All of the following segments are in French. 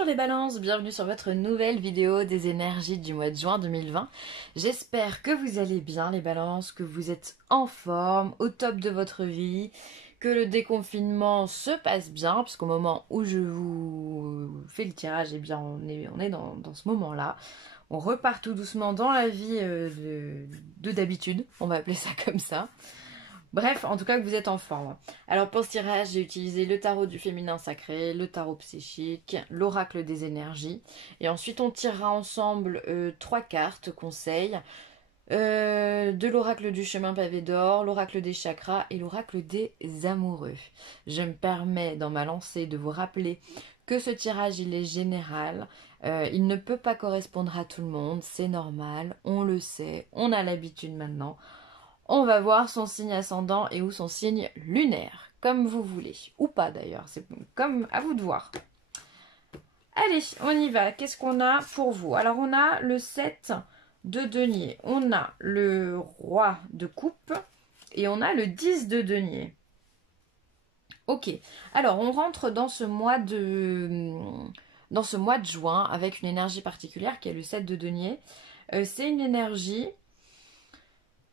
Bonjour les balances, bienvenue sur votre nouvelle vidéo des énergies du mois de juin 2020. J'espère que vous allez bien les balances, que vous êtes en forme, au top de votre vie, que le déconfinement se passe bien, puisqu'au moment où je vous fais le tirage, eh bien on est dans ce moment-là. On repart tout doucement dans la vie de d'habitude, on va appeler ça comme ça. Bref, en tout cas que vous êtes en forme. Alors pour ce tirage, j'ai utilisé le tarot du féminin sacré, le tarot psychique, l'oracle des énergies. Et ensuite on tirera ensemble 3 cartes conseils de l'oracle du chemin pavé d'or, l'oracle des chakras et l'oracle des amoureux. Je me permets dans ma lancée de vous rappeler que ce tirage il est général. Il ne peut pas correspondre à tout le monde, c'est normal, on le sait, on a l'habitude maintenant. On va voir son signe ascendant et ou son signe lunaire, comme vous voulez. Ou pas d'ailleurs, c'est comme à vous de voir. Allez, on y va. Qu'est-ce qu'on a pour vous? Alors on a le 7 de denier, on a le roi de coupe et on a le 10 de denier. Ok, alors on rentre dans ce mois de juin avec une énergie particulière qui est le 7 de denier. C'est une énergie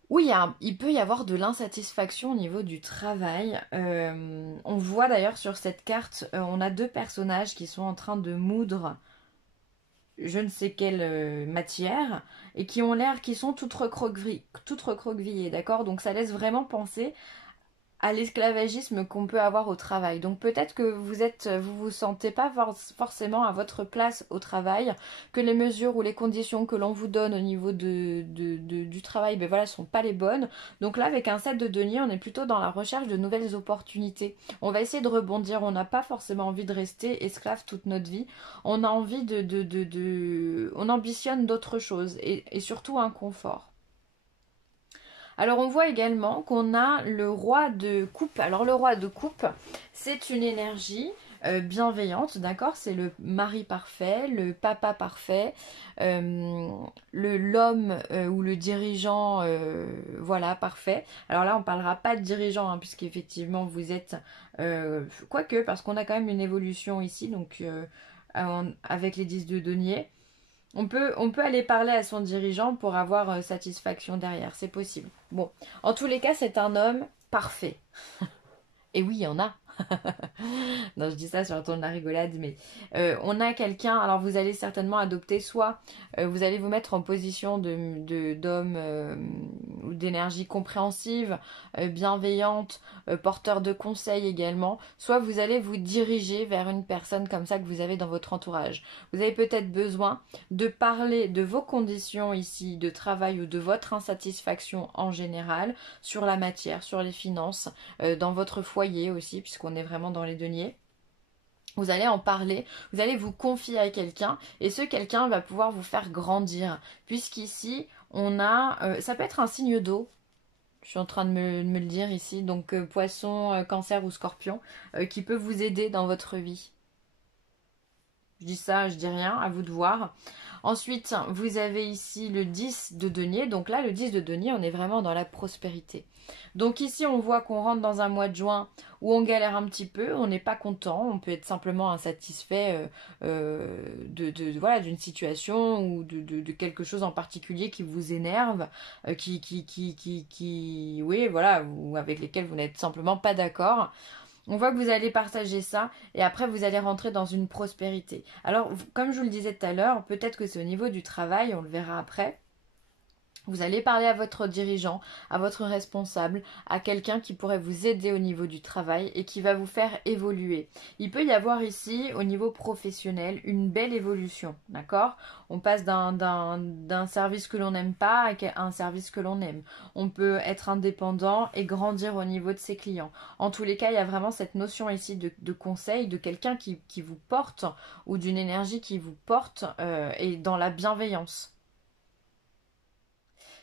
où il peut y avoir de l'insatisfaction au niveau du travail. On voit d'ailleurs sur cette carte, on a 2 personnages qui sont en train de moudre je ne sais quelle matière et qui ont l'air, qui sont toutes recroquevillées, d'accord? Donc ça laisse vraiment penser à l'esclavagisme qu'on peut avoir au travail. Donc peut-être que vous sentez pas forcément à votre place au travail, que les mesures ou les conditions que l'on vous donne au niveau du travail, ben voilà, sont pas les bonnes. Donc là, avec un 7 de denier, on est plutôt dans la recherche de nouvelles opportunités. On va essayer de rebondir. On n'a pas forcément envie de rester esclave toute notre vie. On a envie on ambitionne d'autres choses et surtout un confort. Alors on voit également qu'on a le roi de coupe. Alors le roi de coupe, c'est une énergie bienveillante, d'accord? C'est le mari parfait, le papa parfait, l'homme ou le dirigeant, voilà, parfait. Alors là, on parlera pas de dirigeant, hein, puisqu'effectivement vous êtes... quoique, parce qu'on a quand même une évolution ici, donc avec les 10 de denier. On peut aller parler à son dirigeant pour avoir satisfaction derrière, c'est possible. Bon, en tous les cas, c'est un homme parfait. Et oui, il y en a. Non, je dis ça sur le ton de la rigolade, mais on a quelqu'un, alors vous allez certainement adopter, soit vous allez vous mettre en position d'homme ou d'énergie compréhensive, bienveillante, porteur de conseils également, soit vous allez vous diriger vers une personne comme ça que vous avez dans votre entourage. Vous avez peut-être besoin de parler de vos conditions ici de travail ou de votre insatisfaction en général, sur la matière, sur les finances, dans votre foyer aussi, puisqu'on est vraiment dans les deniers. Vous allez en parler, vous allez vous confier à quelqu'un et ce quelqu'un va pouvoir vous faire grandir. Puisqu'ici, on a... ça peut être un signe d'eau. Je suis en train de me le dire ici. Donc poisson, cancer ou scorpion qui peut vous aider dans votre vie. Je dis ça, je dis rien, à vous de voir. Ensuite, vous avez ici le 10 de denier. Donc là, le 10 de denier, on est vraiment dans la prospérité. Donc ici, on voit qu'on rentre dans un mois de juin où on galère un petit peu, on n'est pas content, on peut être simplement insatisfait voilà, d'une situation ou de quelque chose en particulier qui vous énerve, oui, voilà, ou avec lesquels vous n'êtes simplement pas d'accord. On voit que vous allez partager ça et après vous allez rentrer dans une prospérité. Alors, comme je vous le disais tout à l'heure, peut-être que c'est au niveau du travail, on le verra après. Vous allez parler à votre dirigeant, à votre responsable, à quelqu'un qui pourrait vous aider au niveau du travail et qui va vous faire évoluer. Il peut y avoir ici, au niveau professionnel, une belle évolution, d'accord? On passe d'un service que l'on n'aime pas à un service que l'on aime. On peut être indépendant et grandir au niveau de ses clients. En tous les cas, il y a vraiment cette notion ici de conseil, de quelqu'un qui vous porte ou d'une énergie qui vous porte et dans la bienveillance.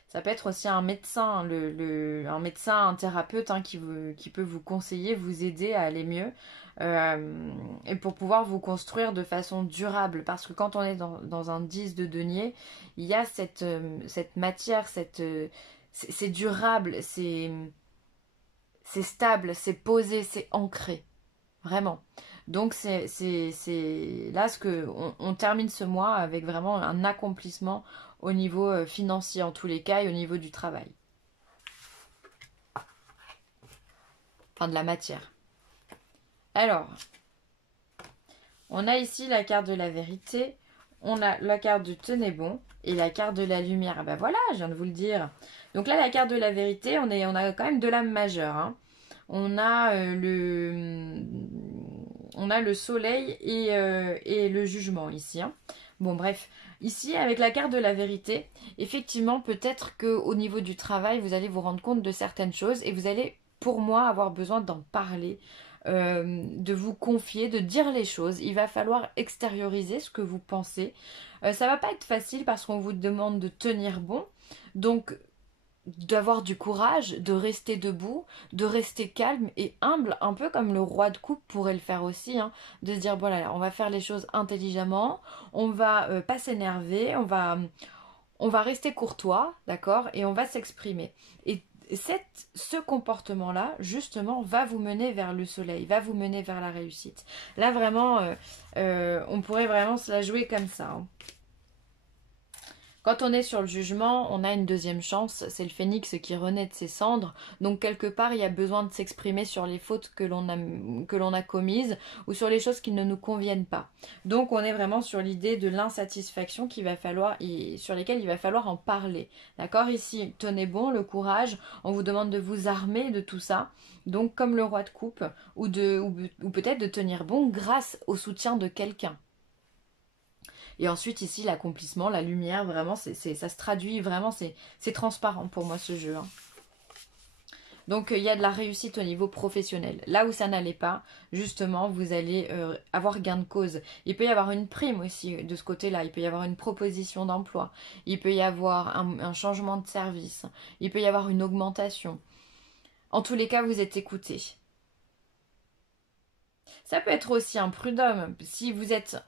Ça peut être aussi un médecin, un médecin, un thérapeute hein, qui peut vous conseiller, vous aider à aller mieux et pour pouvoir vous construire de façon durable. Parce que quand on est dans un 10 de denier, il y a cette matière, c'est durable, c'est stable, c'est posé, c'est ancré. Vraiment. Donc c'est là ce que on termine ce mois avec vraiment un accomplissement au niveau financier en tous les cas et au niveau du travail. Enfin de la matière. Alors, on a ici la carte de la vérité, on a la carte de tenez bon et la carte de la lumière. Ben voilà, je viens de vous le dire. Donc là, la carte de la vérité, on a quand même deux lames majeures. Hein. On a le soleil et le jugement ici. Hein. Bon bref, ici avec la carte de la vérité, effectivement peut-être qu'au niveau du travail, vous allez vous rendre compte de certaines choses et vous allez, pour moi, avoir besoin d'en parler. De vous confier, de dire les choses. Il va falloir extérioriser ce que vous pensez. Ça va pas être facile parce qu'on vous demande de tenir bon. Donc, d'avoir du courage, de rester debout, de rester calme et humble, un peu comme le roi de coupe pourrait le faire aussi, hein, de se dire, voilà, on va faire les choses intelligemment, on va pas s'énerver, on va rester courtois, d'accord, et on va s'exprimer. Et ce comportement-là, justement, va vous mener vers le soleil, va vous mener vers la réussite. Là, vraiment, on pourrait vraiment se la jouer comme ça. Hein. Quand on est sur le jugement, on a une deuxième chance, c'est le phénix qui renaît de ses cendres. Donc quelque part, il y a besoin de s'exprimer sur les fautes que l'on a commises ou sur les choses qui ne nous conviennent pas. Donc on est vraiment sur l'idée de l'insatisfaction sur lesquelles il va falloir en parler. D'accord? Ici, tenez bon, le courage, on vous demande de vous armer de tout ça. Donc comme le roi de coupe, ou peut-être de tenir bon grâce au soutien de quelqu'un. Et ensuite ici l'accomplissement, la lumière, vraiment ça se traduit vraiment, c'est transparent pour moi ce jeu. Hein. Donc il y a de la réussite au niveau professionnel. Là où ça n'allait pas, justement, vous allez avoir gain de cause. Il peut y avoir une prime aussi de ce côté-là, il peut y avoir une proposition d'emploi, il peut y avoir un changement de service, il peut y avoir une augmentation. En tous les cas, vous êtes écouté. Ça peut être aussi un prud'homme. Si vous êtes...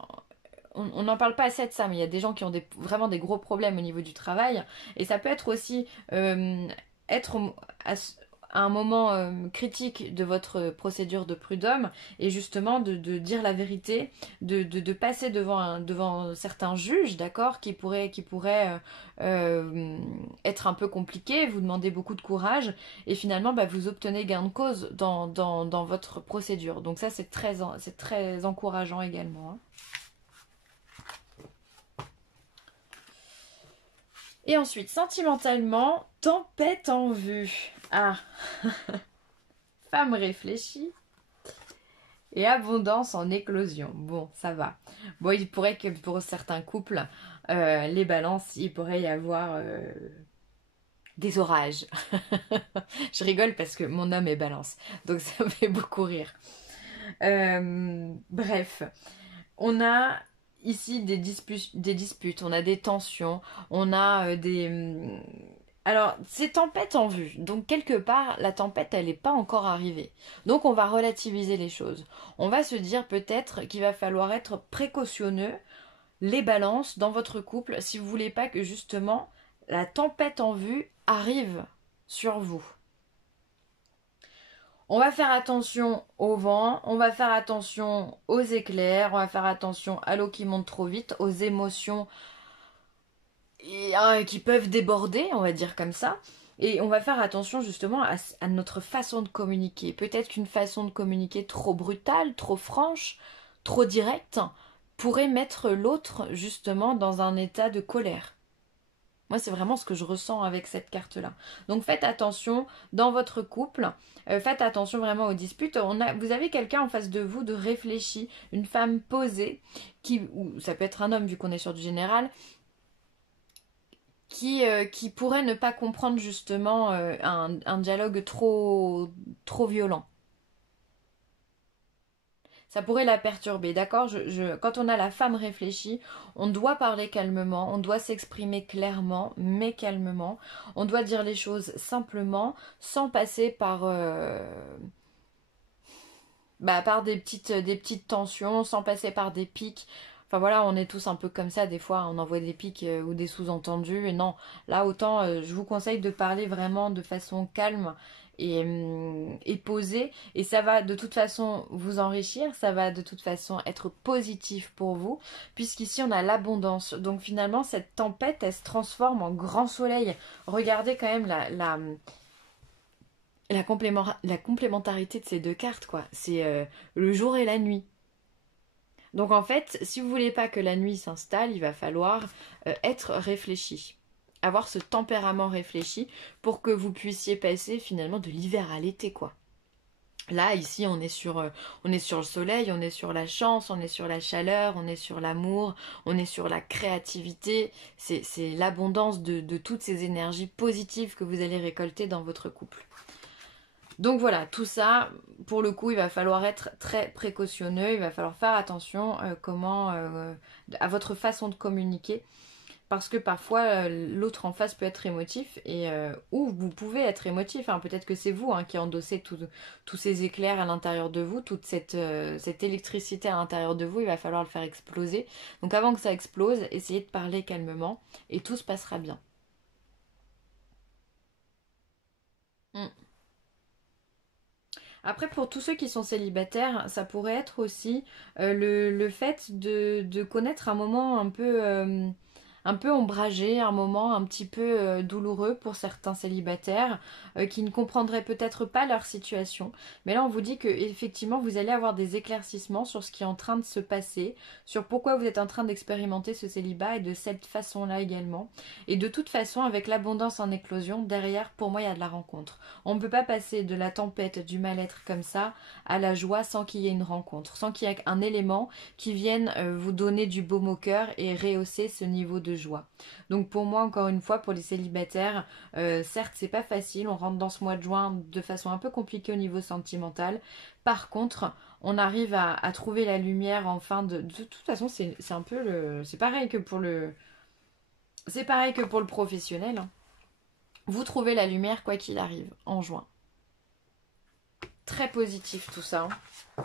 On n'en parle pas assez de ça, mais il y a des gens qui ont vraiment des gros problèmes au niveau du travail. Et ça peut être aussi être à un moment critique de votre procédure de prud'homme et justement de dire la vérité, de passer devant certains juges, d'accord, qui pourraient être un peu compliqués, vous demander beaucoup de courage et finalement vous obtenez gain de cause dans votre procédure. Donc ça c'est très encourageant également. Hein. Et ensuite, sentimentalement, tempête en vue. Ah, femme réfléchie et abondance en éclosion. Bon, ça va. Bon, il pourrait que pour certains couples, les balances, il pourrait y avoir des orages. Je rigole parce que mon homme est balance, donc ça me fait beaucoup rire. Bref, on a... Ici, des disputes, on a des tensions, on a Alors, c'est tempête en vue. Donc, quelque part, la tempête, elle n'est pas encore arrivée. Donc, on va relativiser les choses. On va se dire peut-être qu'il va falloir être précautionneux, les balances, dans votre couple, si vous voulez pas que, justement, la tempête en vue arrive sur vous. On va faire attention au vent, on va faire attention aux éclairs, on va faire attention à l'eau qui monte trop vite, aux émotions qui peuvent déborder, on va dire comme ça. Et on va faire attention justement à notre façon de communiquer. Peut-être qu'une façon de communiquer trop brutale, trop franche, trop directe, pourrait mettre l'autre justement dans un état de colère. Moi, c'est vraiment ce que je ressens avec cette carte-là. Donc, faites attention dans votre couple. Faites attention vraiment aux disputes. Vous avez quelqu'un en face de vous de réfléchi, une femme posée, ou ça peut être un homme vu qu'on est sur du général, qui pourrait ne pas comprendre justement un dialogue trop violent. Ça pourrait la perturber, d'accord? Quand on a la femme réfléchie, on doit parler calmement, on doit s'exprimer clairement, mais calmement. On doit dire les choses simplement, sans passer par des petites tensions, sans passer par des pics. Enfin voilà, on est tous un peu comme ça, des fois on envoie des pics ou des sous-entendus. Et non, là autant je vous conseille de parler vraiment de façon calme et posée. Et ça va de toute façon vous enrichir, ça va de toute façon être positif pour vous, puisqu'ici on a l'abondance. Donc finalement cette tempête, elle se transforme en grand soleil. Regardez quand même la complémentarité de ces deux cartes, quoi. C'est le jour et la nuit. Donc en fait, si vous voulez pas que la nuit s'installe, il va falloir être réfléchi. Avoir ce tempérament réfléchi pour que vous puissiez passer finalement de l'hiver à l'été, quoi. Là, ici, on est sur le soleil, on est sur la chance, on est sur la chaleur, on est sur l'amour, on est sur la créativité. C'est l'abondance de toutes ces énergies positives que vous allez récolter dans votre couple. Donc voilà, tout ça, pour le coup, il va falloir être très précautionneux, il va falloir faire attention à votre façon de communiquer, parce que parfois l'autre en face peut être émotif, ou vous pouvez être émotif, hein. Peut-être que c'est vous hein, qui endossez tous ces éclairs à l'intérieur de vous, toute cette électricité à l'intérieur de vous, il va falloir le faire exploser. Donc avant que ça explose, essayez de parler calmement, et tout se passera bien. Mm. Après, pour tous ceux qui sont célibataires, ça pourrait être aussi le fait de connaître un moment un peu ombragé, un moment un petit peu douloureux pour certains célibataires qui ne comprendraient peut-être pas leur situation. Mais là, on vous dit que effectivement, vous allez avoir des éclaircissements sur ce qui est en train de se passer, sur pourquoi vous êtes en train d'expérimenter ce célibat et de cette façon-là également. Et de toute façon, avec l'abondance en éclosion, derrière, pour moi, il y a de la rencontre. On ne peut pas passer de la tempête, du mal-être comme ça, à la joie sans qu'il y ait une rencontre, sans qu'il y ait un élément qui vienne vous donner du baume au cœur et rehausser ce niveau de joie. Donc pour moi, encore une fois, pour les célibataires, certes, c'est pas facile, on rentre dans ce mois de juin de façon un peu compliquée au niveau sentimental. Par contre, on arrive à trouver la lumière en fin de toute façon, c'est un peu le. C'est pareil que pour le. C'est pareil que pour le professionnel, hein. Vous trouvez la lumière quoi qu'il arrive en juin. Très positif tout ça, hein.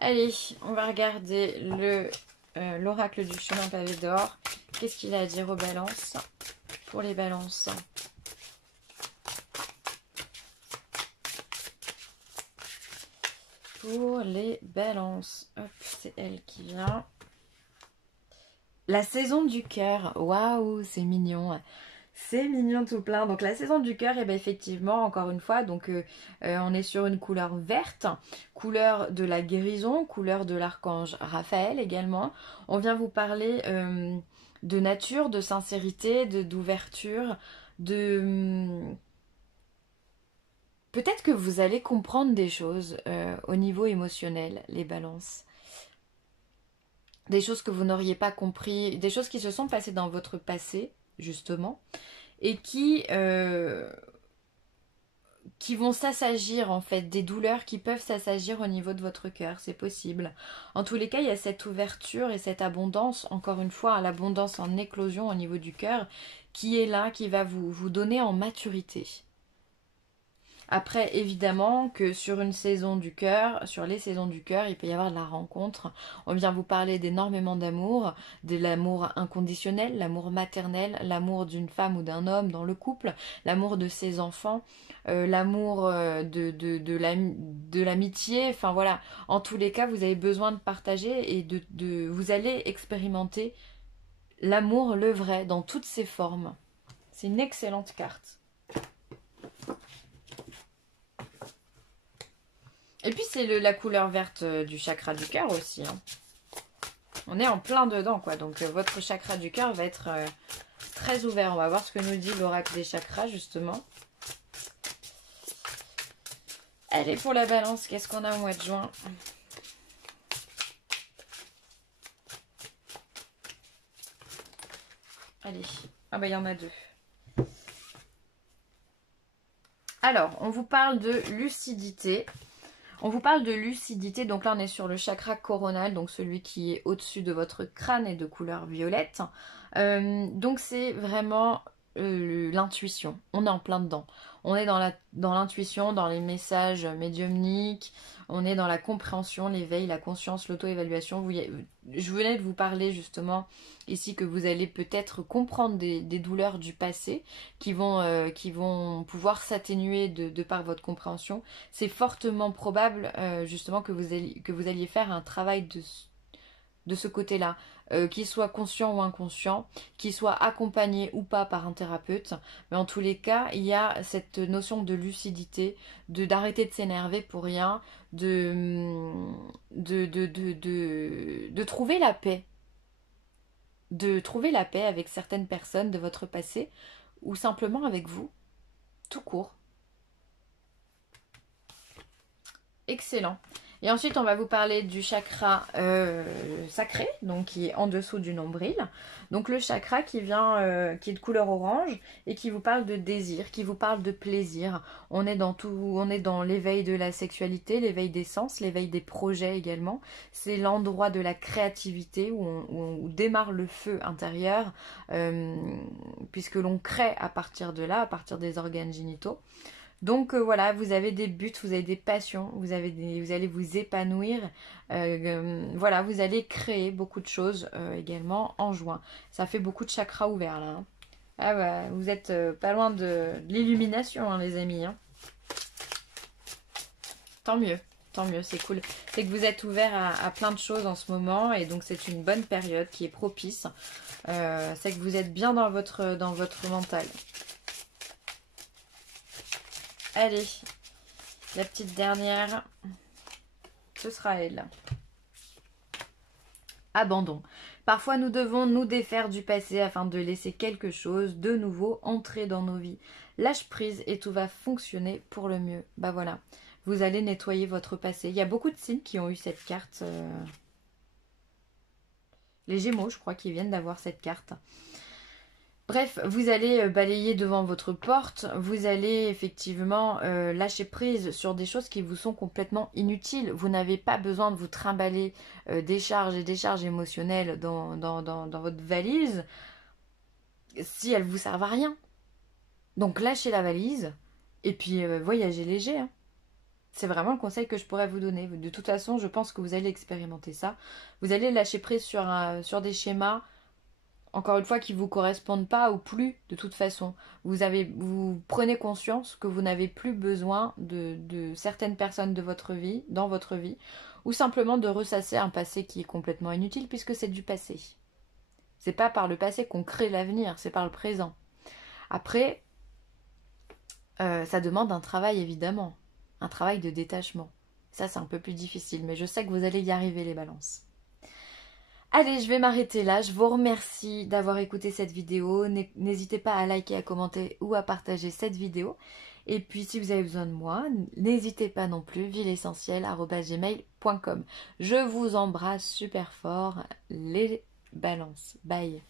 Allez, on va regarder l'oracle du chemin pavé d'or. Qu'est-ce qu'il a à dire aux balances? Pour les balances. Pour les balances. Hop, c'est elle qui vient. La saison du cœur. Waouh, c'est mignon. C'est mignon tout plein. Donc la saison du cœur, et bien effectivement, encore une fois, donc on est sur une couleur verte, couleur de la guérison, couleur de l'archange Raphaël également. On vient vous parler de nature, de sincérité, d'ouverture, peut-être que vous allez comprendre des choses au niveau émotionnel, les balances. Des choses que vous n'auriez pas compris, des choses qui se sont passées dans votre passé, justement, et qui vont s'assagir en fait, des douleurs qui peuvent s'assagir au niveau de votre cœur, c'est possible. En tous les cas, il y a cette ouverture et cette abondance, encore une fois, l'abondance en éclosion au niveau du cœur, qui est là, qui va vous donner en maturité. Après, évidemment que sur une saison du cœur, sur les saisons du cœur, il peut y avoir de la rencontre. On vient vous parler d'énormément d'amour, de l'amour inconditionnel, l'amour maternel, l'amour d'une femme ou d'un homme dans le couple, l'amour de ses enfants, l'amour de l'amitié. Enfin voilà, en tous les cas, vous avez besoin de partager et vous allez expérimenter l'amour, le vrai, dans toutes ses formes. C'est une excellente carte. Et puis c'est la couleur verte du chakra du cœur aussi, hein. On est en plein dedans quoi. Donc votre chakra du cœur va être très ouvert. On va voir ce que nous dit l'oracle des chakras justement. Allez pour la balance, qu'est-ce qu'on a au mois de juin? Allez, ah bah il y en a deux. Alors, on vous parle de lucidité. On vous parle de lucidité, donc là on est sur le chakra coronal, donc celui qui est au-dessus de votre crâne et de couleur violette. Donc c'est vraiment l'intuition. On est en plein dedans. On est dans l'intuition, dans les messages médiumniques, on est dans la compréhension, l'éveil, la conscience, l'auto-évaluation. Je venais de vous parler justement ici que vous allez peut-être comprendre des douleurs du passé qui vont pouvoir s'atténuer de par votre compréhension. C'est fortement probable justement que vous alliez faire un travail de ce côté-là, qu'il soit conscient ou inconscient, qu'il soit accompagné ou pas par un thérapeute. Mais en tous les cas, il y a cette notion de lucidité, d'arrêter de s'énerver pour rien, de trouver la paix. De trouver la paix avec certaines personnes de votre passé ou simplement avec vous, tout court. Excellent. Et ensuite, on va vous parler du chakra sacré, donc qui est en dessous du nombril. Donc le chakra qui est de couleur orange et qui vous parle de désir, qui vous parle de plaisir. On est dans l'éveil de la sexualité, l'éveil des sens, l'éveil des projets également. C'est l'endroit de la créativité où démarre le feu intérieur, puisque l'on crée à partir de là, à partir des organes génitaux. Donc voilà, vous avez des buts, vous avez des passions, vous allez vous épanouir. Voilà, vous allez créer beaucoup de choses également en juin. Ça fait beaucoup de chakras ouverts là. Hein. Ah bah, vous êtes pas loin de l'illumination, hein, les amis. Hein. Tant mieux, c'est cool. C'est que vous êtes ouverts à plein de choses en ce moment et donc c'est une bonne période qui est propice. C'est que vous êtes bien dans votre mental. Allez, la petite dernière, ce sera elle. Abandon. Parfois nous devons nous défaire du passé afin de laisser quelque chose de nouveau entrer dans nos vies. Lâche prise et tout va fonctionner pour le mieux. Bah voilà, vous allez nettoyer votre passé. Il y a beaucoup de signes qui ont eu cette carte. Les Gémeaux, je crois, qui viennent d'avoir cette carte. Bref, vous allez balayer devant votre porte, vous allez effectivement lâcher prise sur des choses qui vous sont complètement inutiles. Vous n'avez pas besoin de vous trimballer des charges et des charges émotionnelles dans votre valise si elles ne vous servent à rien. Donc lâchez la valise et puis voyagez léger. Hein. C'est vraiment le conseil que je pourrais vous donner. De toute façon, je pense que vous allez expérimenter ça. Vous allez lâcher prise sur des schémas encore une fois, qui ne vous correspondent pas ou plus de toute façon. Vous prenez conscience que vous n'avez plus besoin de certaines personnes de votre vie, dans votre vie, ou simplement de ressasser un passé qui est complètement inutile puisque c'est du passé. C'est pas par le passé qu'on crée l'avenir, c'est par le présent. Après, ça demande un travail évidemment, un travail de détachement. Ça, c'est un peu plus difficile, mais je sais que vous allez y arriver les balances. Allez, je vais m'arrêter là. Je vous remercie d'avoir écouté cette vidéo. N'hésitez pas à liker, à commenter ou à partager cette vidéo. Et puis, si vous avez besoin de moi, n'hésitez pas non plus, villeessentielle@gmail.com. Je vous embrasse super fort, les balances. Bye.